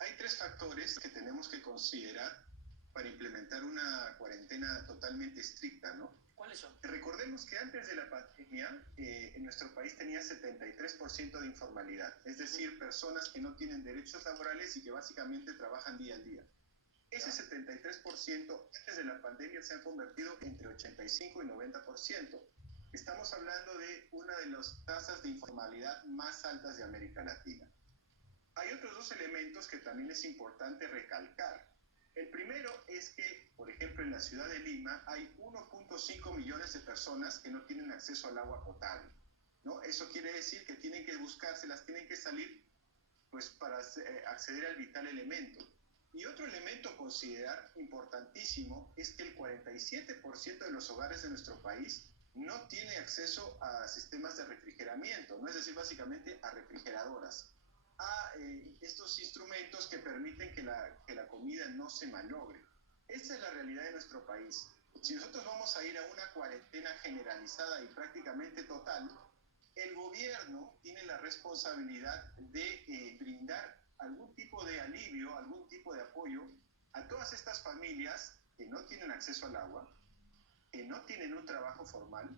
Hay tres factores que tenemos que considerar para implementar una cuarentena totalmente estricta, ¿no? ¿Cuáles son? Recordemos que antes de la pandemia, en nuestro país tenía 73% de informalidad, es decir, personas que no tienen derechos laborales y que básicamente trabajan día a día. Ese 73% antes de la pandemia se ha convertido entre 85 y 90%. Estamos hablando de una de las tasas de informalidad más altas de América Latina. Hay otros dos elementos que también es importante recalcar. El primero es que, por ejemplo, en la ciudad de Lima hay 1.5 millones de personas que no tienen acceso al agua potable, ¿no? Eso quiere decir que tienen que buscárselas, tienen que salir pues, para acceder al vital elemento. Y otro elemento a considerar importantísimo es que el 47% de los hogares de nuestro país no tiene acceso a sistemas de refrigeramiento, ¿no? Es decir, básicamente a refrigeradoras, a estos instrumentos que permiten que la comida no se malogre. Esa es la realidad de nuestro país. Si nosotros vamos a ir a una cuarentena generalizada y prácticamente total, el gobierno tiene la responsabilidad de brindar algún tipo de alivio, algún tipo de apoyo a todas estas familias que no tienen acceso al agua, que no tienen un trabajo formal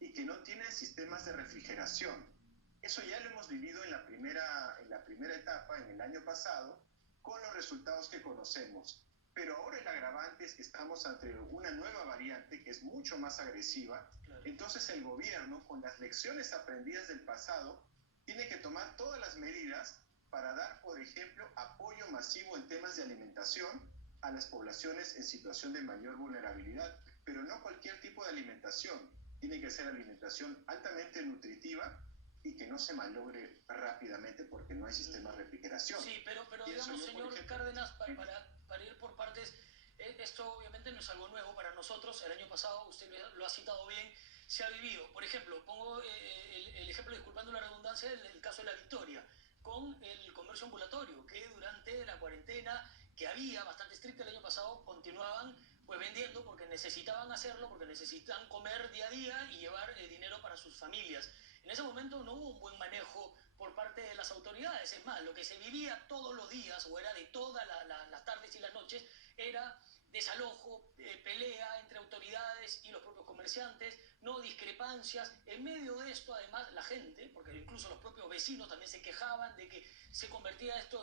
y que no tienen sistemas de refrigeración. Eso ya lo hemos vivido en la primera etapa, en el año pasado, con los resultados que conocemos. Pero ahora el agravante es que estamos ante una nueva variante que es mucho más agresiva. Claro. Entonces el gobierno, con las lecciones aprendidas del pasado, tiene que tomar todas las medidas para dar, por ejemplo, apoyo masivo en temas de alimentación a las poblaciones en situación de mayor vulnerabilidad. Pero no cualquier tipo de alimentación. Tiene que ser alimentación altamente nutritiva y que no se malogre rápidamente porque no hay sistema de refrigeración. Sí, pero digamos, señor Cárdenas, para ir por partes, esto obviamente no es algo nuevo para nosotros. El año pasado, usted lo ha citado bien, se ha vivido. Por ejemplo, pongo el ejemplo, disculpando la redundancia, el caso de La Victoria, con el comercio ambulatorio, que durante la cuarentena, que había bastante estricta el año pasado, continuaban pues vendiendo porque necesitaban hacerlo, porque necesitan comer día a día y llevar dinero para sus familias. En ese momento no hubo un buen manejo por parte de las autoridades. Es más, lo que se vivía todos los días, o era de todas las tardes y las noches, era desalojo, pelea entre autoridades y los propios comerciantes, no discrepancias. En medio de esto, además, la gente, porque incluso los propios vecinos también se quejaban de que se convertía esto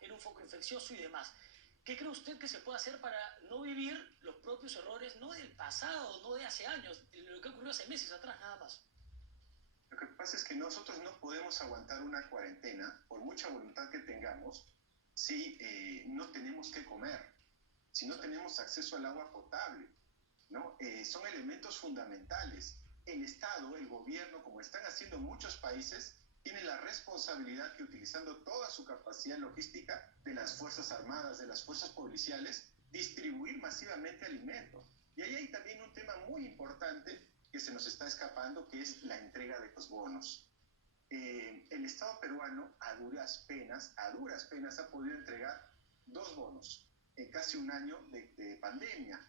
en un foco infeccioso y demás. ¿Qué cree usted que se puede hacer para no vivir los propios errores, no del pasado, no de hace años, lo que ocurrió hace meses atrás nada más? Lo que pasa es que nosotros no podemos aguantar una cuarentena, por mucha voluntad que tengamos, si no tenemos que comer, si no tenemos acceso al agua potable, ¿no? Son elementos fundamentales. El Estado, el gobierno, como están haciendo muchos países, tiene la responsabilidad que, utilizando toda su capacidad logística de las Fuerzas Armadas, de las fuerzas policiales, distribuir masivamente alimentos. Y ahí hay también un tema muy importante que se nos está escapando, que es la entrega de los bonos. El Estado peruano a duras penas ha podido entregar 2 bonos en casi un año de pandemia.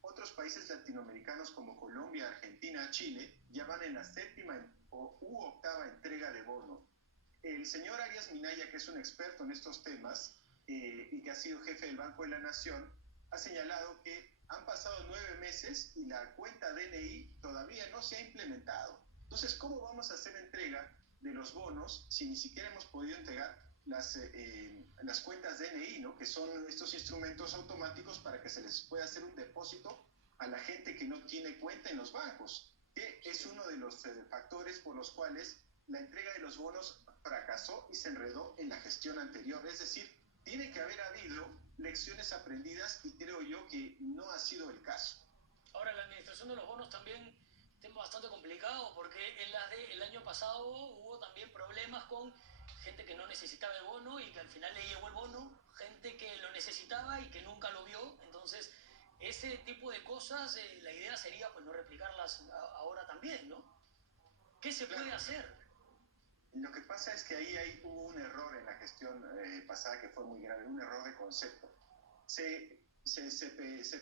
Otros países latinoamericanos como Colombia, Argentina, Chile ya van en la 7ª u 8ª entrega de bono. El señor Arias Minaya, que es un experto en estos temas y que ha sido jefe del Banco de la Nación, ha señalado que han pasado 9 meses y la cuenta DNI todavía no se ha implementado. Entonces, ¿cómo vamos a hacer entrega de los bonos si ni siquiera hemos podido entregar las cuentas DNI, ¿no? Que son estos instrumentos automáticos para que se les pueda hacer un depósito a la gente que no tiene cuenta en los bancos, que es uno de los factores por los cuales la entrega de los bonos fracasó y se enredó en la gestión anterior? Es decir, tiene que haber habido lecciones aprendidas y creo yo que no ha sido el caso. Ahora, la administración de los bonos también tema bastante complicado porque en las del año pasado hubo también problemas con gente que no necesitaba el bono y que al final le llegó el bono, gente que lo necesitaba y que nunca lo vio. Entonces, ese tipo de cosas, la idea sería pues no replicarlas ahora también, ¿no? ¿Qué se puede hacer? Lo que pasa es que ahí hubo un error en la gestión pasada que fue muy grave, un error de concepto. Se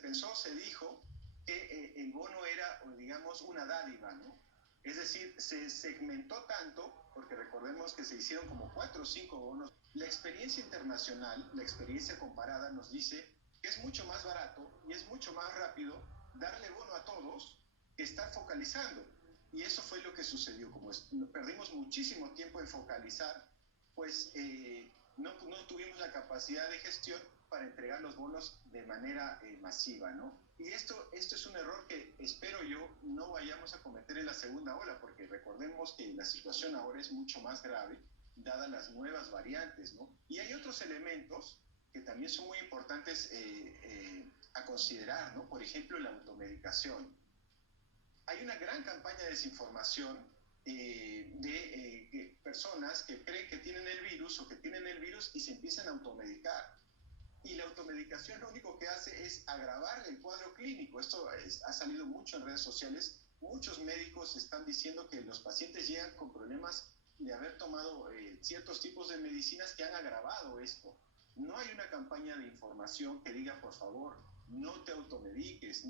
pensó, se dijo que el bono era, digamos, una dádiva, ¿no? Es decir, se segmentó tanto, porque recordemos que se hicieron como 4 o 5 bonos. La experiencia internacional, la experiencia comparada nos dice que es mucho más barato y es mucho más rápido darle bono a todos que estar focalizando. Y eso fue lo que sucedió. Como perdimos muchísimo tiempo en focalizar, pues no tuvimos la capacidad de gestión para entregar los bonos de manera masiva, ¿no? Y esto es un error que espero yo no vayamos a cometer en la segunda ola, porque recordemos que la situación ahora es mucho más grave, dadas las nuevas variantes, ¿no? Y hay otros elementos que también son muy importantes a considerar, ¿no? Por ejemplo, la automedicación. Hay una gran campaña de desinformación de personas que creen que tienen el virus o que tienen el virus y se empiezan a automedicar. Y la automedicación lo único que hace es agravar el cuadro clínico. Esto ha salido mucho en redes sociales. Muchos médicos están diciendo que los pacientes llegan con problemas de haber tomado ciertos tipos de medicinas que han agravado esto. No hay una campaña de información que diga, por favor, no te automediques,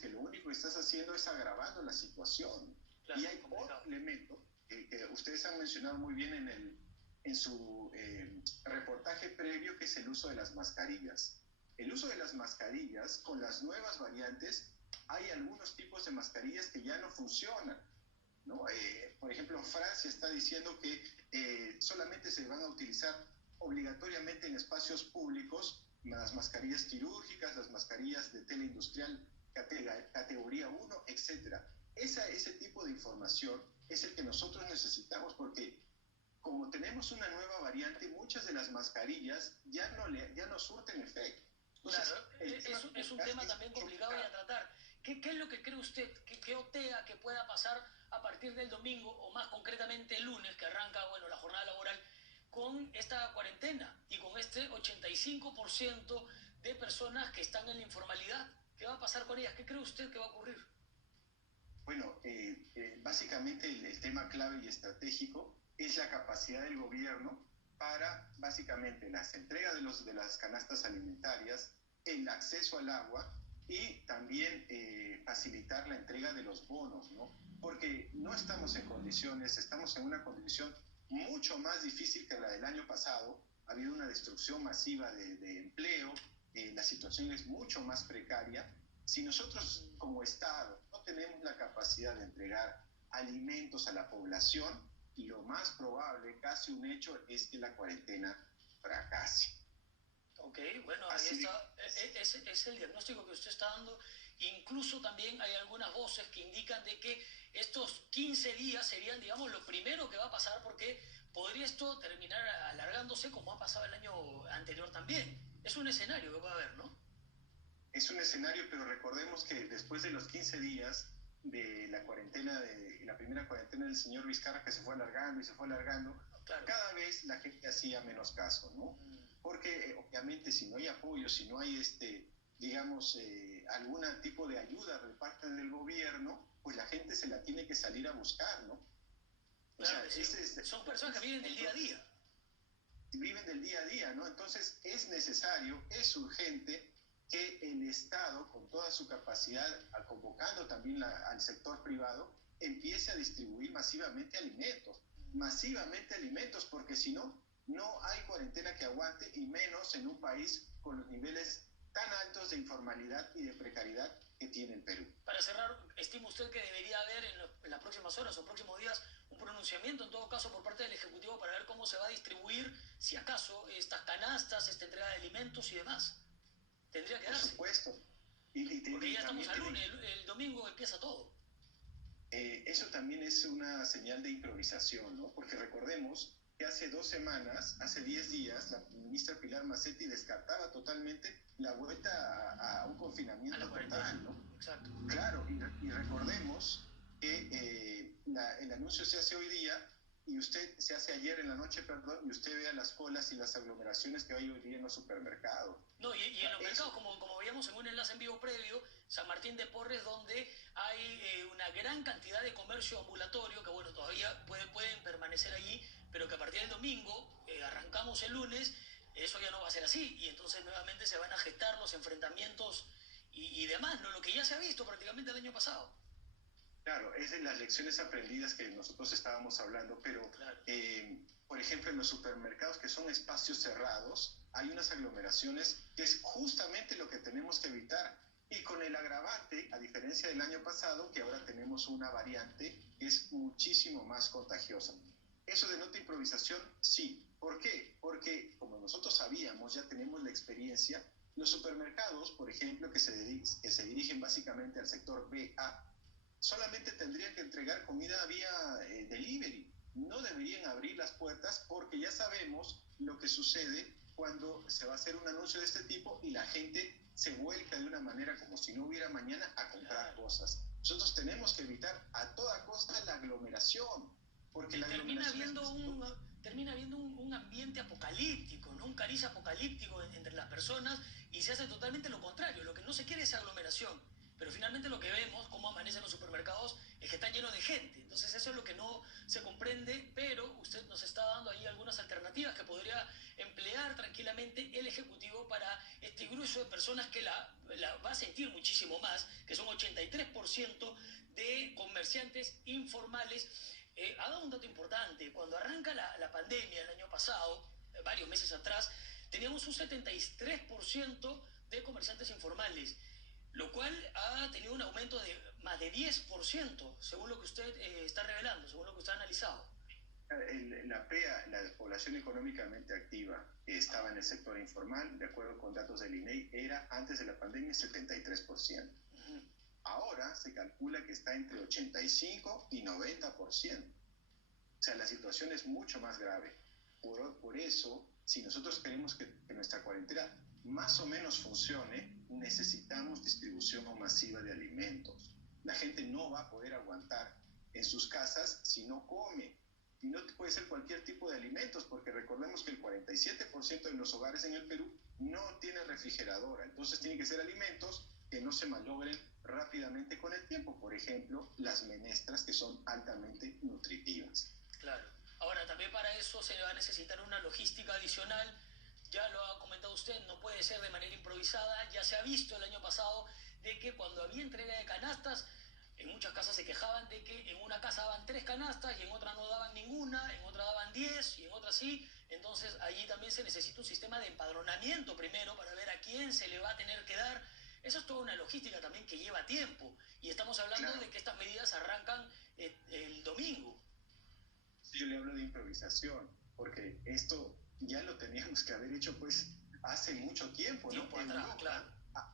que lo único que estás haciendo es agravando la situación. Claro, y hay otro elemento que ustedes han mencionado muy bien en su reportaje previo, que es el uso de las mascarillas. El uso de las mascarillas, con las nuevas variantes, hay algunos tipos de mascarillas que ya no funcionan, ¿no? Por ejemplo, Francia está diciendo que solamente se van a utilizar obligatoriamente en espacios públicos las mascarillas quirúrgicas, las mascarillas de tela industrial categoría 1, etc. Ese tipo de información es el que nosotros necesitamos, porque como tenemos una nueva variante, muchas de las mascarillas ya no surten efecto. Entonces, claro, es un tema también complicado y a tratar. ¿Qué es lo que cree usted? ¿Qué otea que pueda pasar a partir del domingo, o más concretamente el lunes, que arranca, bueno, la jornada laboral, con esta cuarentena y con este 85% de personas que están en la informalidad? ¿Qué va a pasar con ellas? ¿Qué cree usted que va a ocurrir? Bueno, básicamente el tema clave y estratégico es la capacidad del gobierno para, básicamente, las entregas de las canastas alimentarias, el acceso al agua y también facilitar la entrega de los bonos, ¿no? Porque no estamos en condiciones, estamos en una condición mucho más difícil que la del año pasado. Ha habido una destrucción masiva de empleo, la situación es mucho más precaria. Si nosotros como Estado no tenemos la capacidad de entregar alimentos a la población, lo más probable, casi un hecho, es que la cuarentena fracase. Ok, bueno, ahí está, es el diagnóstico que usted está dando. Incluso también hay algunas voces que indican de que estos 15 días serían, digamos, lo primero que va a pasar, porque podría esto terminar alargándose como ha pasado el año anterior también. Es un escenario que puede haber, ¿no? Es un escenario, pero recordemos que después de los 15 días de la cuarentena, de la primera cuarentena del señor Vizcarra, que se fue alargando y se fue alargando, claro, cada vez la gente hacía menos caso, ¿no? Porque obviamente si no hay apoyo, si no hay digamos, algún tipo de ayuda de parte del gobierno, pues la gente se la tiene que salir a buscar, ¿no? Claro, son personas que viven del día a día. Viven del día a día, ¿no? Entonces es necesario, es urgente que el Estado, con toda su capacidad, convocando también al sector privado, empiece a distribuir masivamente alimentos, porque si no, no hay cuarentena que aguante, y menos en un país con los niveles tan altos de informalidad y de precariedad que tiene el Perú. Para cerrar, ¿estima usted que debería haber en las próximas horas o próximos días un pronunciamiento, en todo caso, por parte del Ejecutivo, para ver cómo se va a distribuir, si acaso, estas canastas, esta entrega de alimentos y demás? Tendría que darse. Por supuesto. Porque ya estamos al lunes, el domingo empieza todo. Eso también es una señal de improvisación, ¿no? Porque recordemos que hace 2 semanas, hace 10 días, la ministra Pilar Mazzetti descartaba totalmente la vuelta a un confinamiento total, ¿no? Exacto. Claro, y recordemos que el anuncio se hace hoy día, y se hace ayer en la noche, perdón, y usted vea las colas y las aglomeraciones que hay hoy día en los supermercados. No, y en los mercados, como veíamos en un enlace en vivo previo, San Martín de Porres, donde hay una gran cantidad de comercio ambulatorio, que bueno, todavía pueden permanecer allí, pero que a partir del domingo, arrancamos el lunes, eso ya no va a ser así, y entonces nuevamente se van a gestar los enfrentamientos y demás, ¿no? Lo que ya se ha visto prácticamente el año pasado. Claro, es de las lecciones aprendidas que nosotros estábamos hablando, pero, Claro. por ejemplo, en los supermercados, que son espacios cerrados, hay unas aglomeraciones que es justamente lo que tenemos que evitar. Y con el agravante, a diferencia del año pasado, que ahora tenemos una variante que es muchísimo más contagiosa. Eso de nota improvisación, sí. ¿Por qué? Porque como nosotros sabíamos, ya tenemos la experiencia, los supermercados, por ejemplo, que se dirigen básicamente al sector BA, solamente tendrían que entregar comida vía delivery. No deberían abrir las puertas porque ya sabemos lo que sucede cuando se va a hacer un anuncio de este tipo y la gente se vuelca de una manera como si no hubiera mañana a comprar cosas. Nosotros tenemos que evitar a toda costa la aglomeración, porque la aglomeración termina habiendo un ambiente apocalíptico, ¿no? Un cariz apocalíptico entre las personas y se hace totalmente lo contrario. Lo que no se quiere es aglomeración. Pero finalmente lo que vemos, cómo amanecen los supermercados, es que están llenos de gente. Entonces eso es lo que no se comprende, pero usted nos está dando ahí algunas alternativas que podría emplear tranquilamente el Ejecutivo para este grueso de personas que la va a sentir muchísimo más, que son 83% de comerciantes informales. Ha dado un dato importante. Cuando arranca la pandemia el año pasado, varios meses atrás, teníamos un 73% de comerciantes informales, lo cual ha tenido un aumento de más de 10%, según lo que usted está revelando, según lo que usted ha analizado. La PEA, la población económicamente activa que estaba en el sector informal, de acuerdo con datos del INEI, era antes de la pandemia 73%. Ahora se calcula que está entre 85 y 90%. O sea, la situación es mucho más grave. Por eso, si nosotros queremos que nuestra cuarentena más o menos funcione, necesitamos distribución masiva de alimentos. La gente no va a poder aguantar en sus casas si no come. Y no puede ser cualquier tipo de alimentos, porque recordemos que el 47% de los hogares en el Perú no tiene refrigeradora. Entonces tienen que ser alimentos que no se malogren rápidamente con el tiempo. Por ejemplo, las menestras, que son altamente nutritivas. Claro. Ahora, también para eso se va a necesitar una logística adicional. Ya lo ha comentado usted, no puede ser de manera improvisada. Ya se ha visto el año pasado de que cuando había entrega de canastas, en muchas casas se quejaban de que en una casa daban 3 canastas y en otra no daban ninguna, en otra daban 10 y en otra sí. Entonces allí también se necesita un sistema de empadronamiento primero para ver a quién se le va a tener que dar. Eso es toda una logística también que lleva tiempo. Y estamos hablando de que estas medidas arrancan el domingo. Sí, yo le hablo de improvisación, porque esto ya lo teníamos que haber hecho pues hace mucho tiempo, ¿no? Tiempo atrás, claro.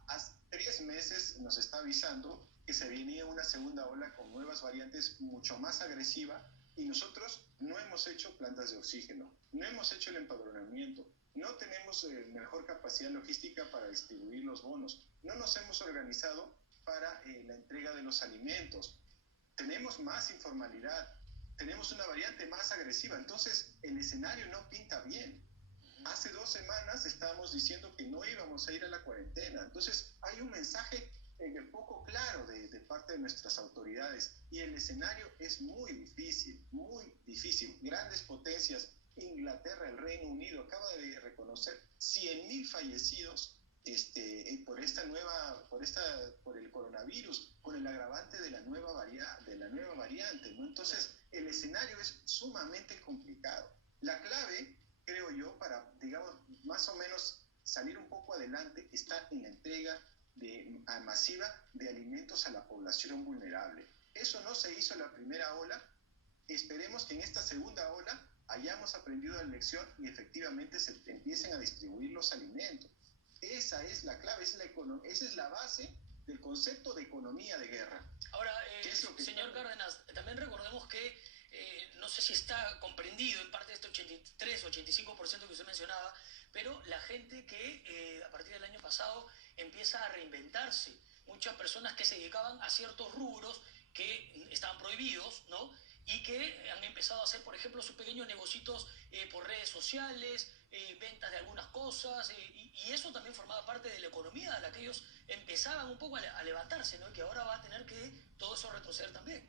Hace 3 meses nos está avisando que se venía una segunda ola con nuevas variantes mucho más agresiva y nosotros no hemos hecho plantas de oxígeno, no hemos hecho el empadronamiento, no tenemos mejor capacidad logística para distribuir los bonos, no nos hemos organizado para la entrega de los alimentos, tenemos más informalidad, tenemos una variante más agresiva, entonces el escenario no pinta bien. Hace 2 semanas estábamos diciendo que no íbamos a ir a la cuarentena, entonces hay un mensaje poco claro de parte de nuestras autoridades y el escenario es muy difícil, muy difícil. Grandes potencias, Inglaterra, el Reino Unido, acaba de reconocer 100.000 fallecidos por el coronavirus, con el agravante de la nueva variante, ¿no? Entonces, el escenario es sumamente complicado. La clave, creo yo, para, digamos, más o menos salir un poco adelante, está en la entrega masiva de alimentos a la población vulnerable. Eso no se hizo en la primera ola. Esperemos que en esta segunda ola hayamos aprendido la lección y efectivamente se empiecen a distribuir los alimentos. Esa es la clave, esa es la base del concepto de economía de guerra. Ahora, señor Cárdenas, también recordemos que no sé si está comprendido en parte de este 83, 85% que usted mencionaba, pero la gente que a partir del año pasado empieza a reinventarse. Muchas personas que se dedicaban a ciertos rubros que estaban prohibidos, ¿no? Y que han empezado a hacer, por ejemplo, sus pequeños negocios por redes sociales, ventas de algunas cosas, y eso también formaba parte de la economía a la que ellos empezaban un poco a levantarse, ¿no? Y que ahora va a tener que todo eso retroceder también.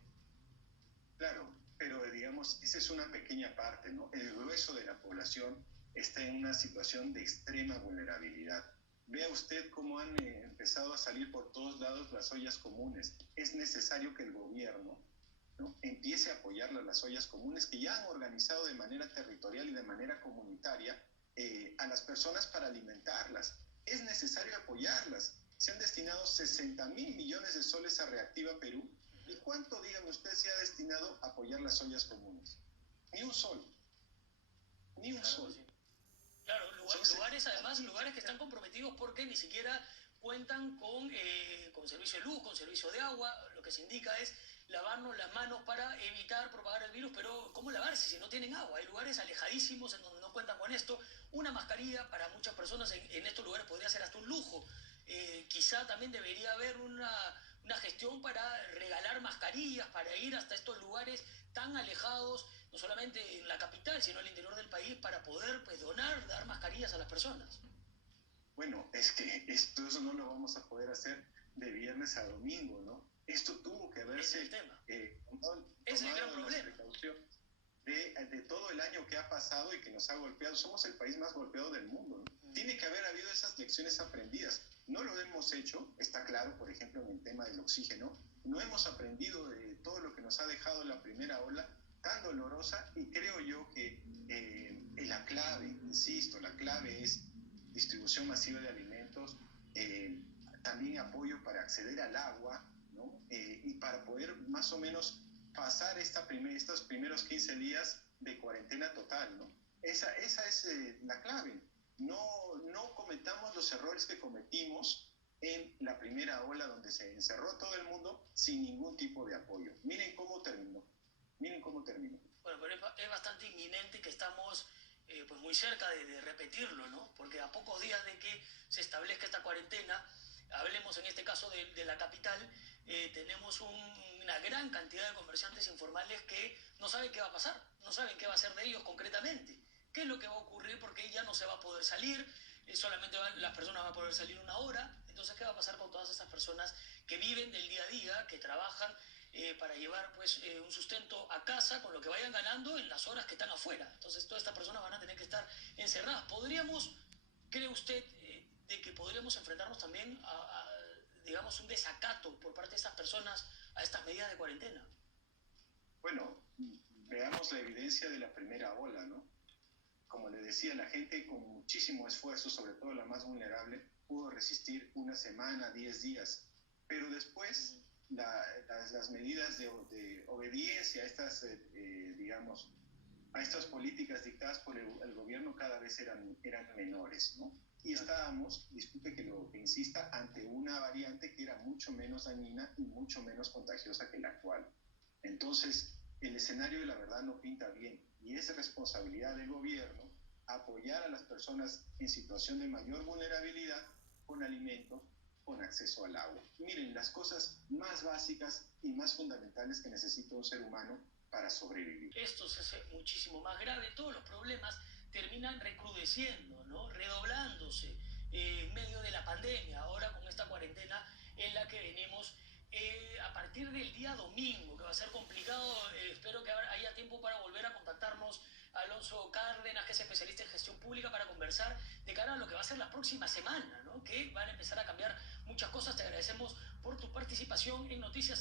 Claro, pero digamos, esa es una pequeña parte, ¿no? El grueso de la población está en una situación de extrema vulnerabilidad. Vea usted cómo han empezado a salir por todos lados las ollas comunes. Es necesario que el gobierno, ¿no?, empiece a apoyar las ollas comunes que ya han organizado de manera territorial y de manera comunitaria a las personas para alimentarlas. Es necesario apoyarlas. Se han destinado 60.000 millones de soles a Reactiva Perú. ¿Y cuánto, dígame usted, se ha destinado a apoyar las ollas comunes? Ni un sol. Ni un sol. Sí. Claro, lugares, además, lugares que están comprometidos porque ni siquiera cuentan con servicio de luz, con servicio de agua. Lo que se indica es lavarnos las manos para evitar propagar el virus, pero ¿cómo lavarse si no tienen agua? Hay lugares alejadísimos en donde no cuentan con esto. Una mascarilla para muchas personas en estos lugares podría ser hasta un lujo. Quizá también debería haber una gestión para regalar mascarillas, para ir hasta estos lugares tan alejados, no solamente en la capital, sino en el interior del país, para poder pues, dar mascarillas a las personas. Bueno, es que eso no lo vamos a poder hacer de viernes a domingo, ¿no? Esto tuvo que haberse tomado es el gran problema. De todo el año que ha pasado y que nos ha golpeado. Somos el país más golpeado del mundo, ¿no? Tiene que haber habido esas lecciones aprendidas. No lo hemos hecho, está claro, por ejemplo, en el tema del oxígeno. No hemos aprendido de todo lo que nos ha dejado la primera ola tan dolorosa, y creo yo que la clave, insisto, la clave es distribución masiva de alimentos, también apoyo para acceder al agua, ¿no? Y para poder más o menos pasar estos primeros 15 días de cuarentena total, ¿no? Esa es la clave. No cometamos los errores que cometimos en la primera ola, donde se encerró todo el mundo sin ningún tipo de apoyo. Miren cómo terminó. Bueno, pero es bastante inminente que estamos pues muy cerca de repetirlo, ¿no? Porque a pocos días de que se establezca esta cuarentena, hablemos en este caso de la capital, tenemos una gran cantidad de comerciantes informales que no saben qué va a pasar, no saben qué va a hacer de ellos concretamente, qué es lo que va a ocurrir, porque ya no se va a poder salir, solamente las personas van a poder salir una hora. Entonces, ¿qué va a pasar con todas esas personas que viven del día a día, que trabajan para llevar pues un sustento a casa con lo que vayan ganando en las horas que están afuera? Entonces, todas estas personas van a tener que estar encerradas. ¿Cree usted de que podríamos enfrentarnos también digamos, un desacato por parte de estas personas a estas medidas de cuarentena? Bueno, veamos la evidencia de la primera ola, ¿no? Como le decía, la gente con muchísimo esfuerzo, sobre todo la más vulnerable, pudo resistir una semana, 10 días. Pero después las medidas de obediencia a estas, digamos, a estas políticas dictadas por el gobierno cada vez eran menores, ¿no? Y estábamos, disculpe que insista, ante una variante que era mucho menos dañina y mucho menos contagiosa que la actual. Entonces, el escenario de la verdad no pinta bien, y es responsabilidad del gobierno apoyar a las personas en situación de mayor vulnerabilidad con alimentos, con acceso al agua. Miren, las cosas más básicas y más fundamentales que necesita un ser humano para sobrevivir. Esto se hace muchísimo más grave, todos los problemas terminan recrudeciendo, ¿no? Redoblándose en medio de la pandemia, ahora con esta cuarentena en la que venimos a partir del día domingo, que va a ser complicado. Espero que haya tiempo para volver a contactarnos a Alonso Cárdenas, que es especialista en gestión pública, para conversar de cara a lo que va a ser la próxima semana, ¿no? Que van a empezar a cambiar muchas cosas. Te agradecemos por tu participación en Noticias